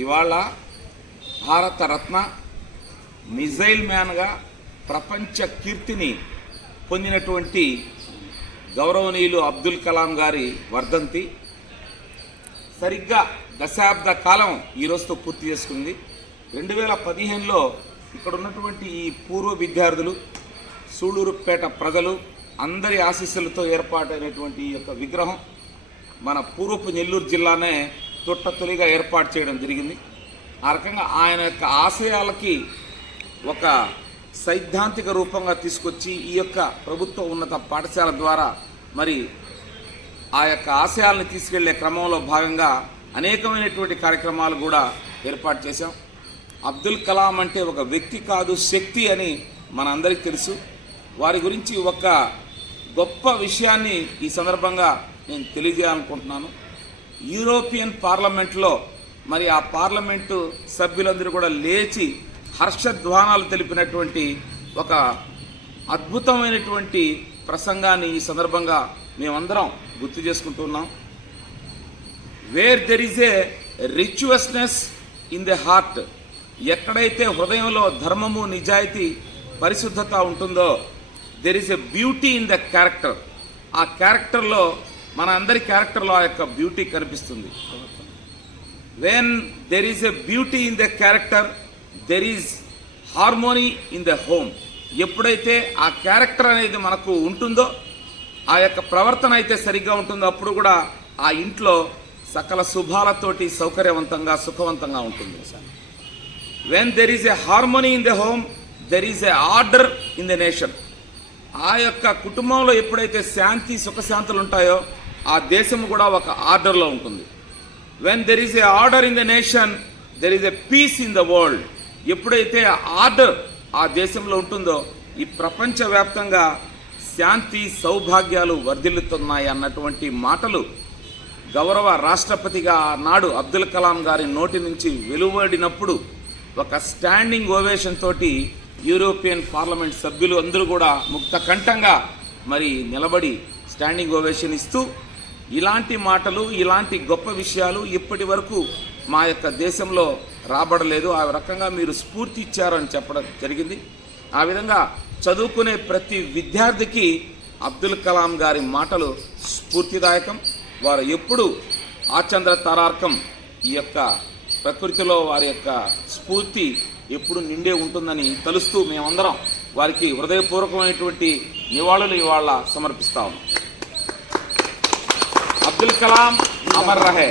ఇవాళ భారతరత్న మిజైల్ మ్యాన్గా ప్రపంచ కీర్తిని పొందినటువంటి గౌరవనీయులు అబ్దుల్ కలాం గారి వర్ధంతి సరిగ్గా దశాబ్ద కాలం ఈరోజుతో పూర్తి చేసుకుంది. 2015లో ఇక్కడ ఉన్నటువంటి ఈ పూర్వ విద్యార్థులు, సూళ్లూరుపేట ప్రజలు అందరి ఆశీస్సులతో ఏర్పాటైనటువంటి ఈ యొక్క విగ్రహం మన పూర్వపు నెల్లూరు జిల్లానే తొలిగా ఏర్పాటు చేయడం జరిగింది. ఆ రకంగా ఆయన యొక్క ఆశయాలకి ఒక సైద్ధాంతిక రూపంగా తీసుకొచ్చి ఈ యొక్క ప్రభుత్వ ఉన్నత పాఠశాల ద్వారా మరి ఆ యొక్క ఆశయాలను తీసుకెళ్లే క్రమంలో భాగంగా అనేకమైనటువంటి కార్యక్రమాలు కూడా ఏర్పాటు చేశాం. అబ్దుల్ కలాం అంటే ఒక వ్యక్తి కాదు, శక్తి అని మనందరికీ తెలుసు. వారి గురించి ఒక గొప్ప విషయాన్ని ఈ సందర్భంగా నేను తెలియజేయాలనుకుంటున్నాను. యూరోపియన్ పార్లమెంట్లో మరి ఆ పార్లమెంటు సభ్యులందరూ కూడా లేచి హర్షధ్వానాలు తెలిపినటువంటి ఒక అద్భుతమైనటువంటి ప్రసంగాన్ని ఈ సందర్భంగా మేమందరం గుర్తు చేసుకుంటున్నాం. Where there is a righteousness in the heart, ఎక్కడైతే హృదయంలో ధర్మము, నిజాయితీ, పరిశుద్ధత ఉంటుందో there is a beauty in the character. ఆ క్యారెక్టర్లో మన అందరి క్యారెక్టర్లో ఆ యొక్క బ్యూటీ కనిపిస్తుంది. When there is a beauty in the character there is harmony in the home. ఎప్పుడైతే ఆ క్యారెక్టర్ అనేది మనకు ఉంటుందో, ఆ యొక్క ప్రవర్తన అయితే సరిగ్గా ఉంటుందో అప్పుడు కూడా ఆ ఇంట్లో సకల శుభాలతోటి సౌకర్యవంతంగా, సుఖవంతంగా ఉంటుంది. When there is a harmony in the home there is a order in the nation. ఆ యొక్క కుటుంబంలో ఎప్పుడైతే శాంతి, సుఖశాంతులు ఉంటాయో ఆ దేశం కూడా ఒక ఆర్డర్లో ఉంటుంది. When there is a order in the nation there is a peace in the world. ఎప్పుడైతే ఆర్డర్ ఆ దేశంలో ఉంటుందో ఈ ప్రపంచవ్యాప్తంగా శాంతి, సౌభాగ్యాలు వర్ధిల్లుతున్నాయి అన్నటువంటి మాటలు గౌరవ రాష్ట్రపతిగా నాడు అబ్దుల్ కలాం గారి నోటి నుంచి వెలువడినప్పుడు ఒక స్టాండింగ్ ఓవేషన్ తోటి యూరోపియన్ పార్లమెంట్ సభ్యులు అందరూ కూడా ముక్త కంఠంగా మరి నిలబడి స్టాండింగ్ ఓవేషన్ ఇస్తూ ఇలాంటి మాటలు, ఇలాంటి గొప్ప విషయాలు ఇప్పటి వరకు మా యొక్క దేశంలో రాబడలేదు. ఆ రకంగా మీరు స్ఫూర్తి ఇచ్చారని చెప్పడం జరిగింది. ఆ విధంగా చదువుకునే ప్రతి విద్యార్థికి అబ్దుల్ కలాం గారి మాటలు స్ఫూర్తిదాయకం. వారు ఎప్పుడు ఆచంద్ర తారార్కం ఈ యొక్క ప్రకృతిలో వారి యొక్క స్ఫూర్తి ఎప్పుడు నిండే ఉంటుందని తలుస్తూ మేమందరం వారికి హృదయపూర్వకమైనటువంటి నివాళులు ఇవాళ సమర్పిస్తా ఉన్నాం. అబ్దుల్ కలాం అమర్ రహే.